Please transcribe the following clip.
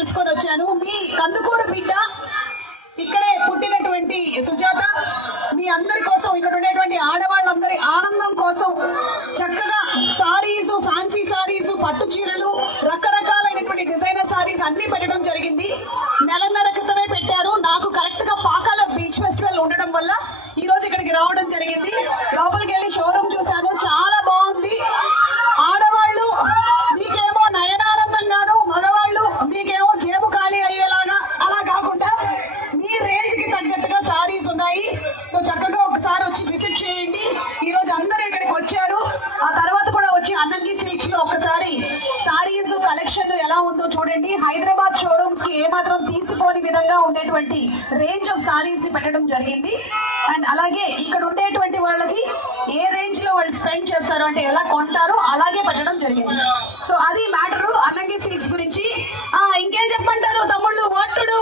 తెలుసుకొని వచ్చాను. మీ కందుకూరు బిడ్డ, ఇక్కడే పుట్టినటువంటి సుజాత మీ అందరి కోసం, ఇక్కడ ఉండేటువంటి ఆడవాళ్ళందరి ఆనందం కోసం చక్కగా సారీస్, ఫ్యాన్సీ సారీస్, పట్టు చీరలు, రకరకాలైనటువంటి డిజైనర్ సారీస్ అన్ని పెట్టడం జరిగింది. నెలన్నర క్రితమే పెట్టారు. నాకు కరెక్ట్ గా పాకాల బీచ్ ఫెస్టివల్ ఉండడం వల్ల ఈ రోజు ఇక్కడికి రావడం జరిగింది. లోపలికి వెళ్ళి షోరూమ్ చూశాను, చాలా బాగుంది. ఆడవాళ్ళు మీకేమో నయనానందంగాను, మగవాళ్ళు మీకేమో జేబు ఖాళీ అయ్యేలాగా అలా కాకుండా మీ రేంజ్ కి తగ్గట్టుగా సారీస్ ఉన్నాయి. సో చక్కగా ఒకసారి వచ్చి విజిట్ చేయండి. ఈ రోజు అందరూ ఇక్కడికి వచ్చారు. ఆ తర్వాత కూడా వచ్చి అన్నంగి సిల్క్స్ లో ఒకసారి సారీస్ కలెక్షన్ ఎలా ఉందో చూడండి. హైదరాబాద్ షోరూమ్స్ కి ఏమాత్రం తీసుకోని విధంగా ఉండేటువంటి రేంజ్ ఆఫ్ సారీస్ ని పెట్టడం జరిగింది. అండ్ అలాగే ఇక్కడ ఉండేటువంటి వాళ్ళకి ఏ రేంజ్ లో వాళ్ళు స్పెండ్ చేస్తారో, అంటే ఎలా కొంటారో అలాగే పెట్టడం జరిగింది. సో అది మ్యాటర్ అన్నంగి సిల్క్స్ గురించి. ఇంకేం చెప్పంటారు తమ్ముళ్ళు? What to do?